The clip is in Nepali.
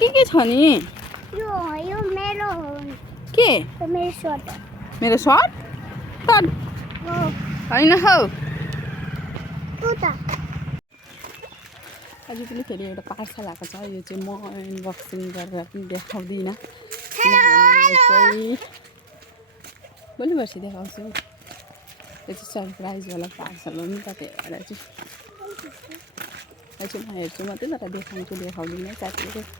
के छ नि यो मेरो के मेरो सर्ट मेरो सर्ट त हो होइन हौ तँ त अझै पनि फेरि एउटा पार्सल आएको छ यो चाहिँ म अनबक्सिङ गरेर पनि देखाउँदिनँ भोलि पर्सि देखाउँछु यो चाहिँ सरप्राइजवाला पार्सल हो नि त त्यही भएर चाहिँ म हेर्छु मात्रै तर देखाउँदिनँ साथीहरू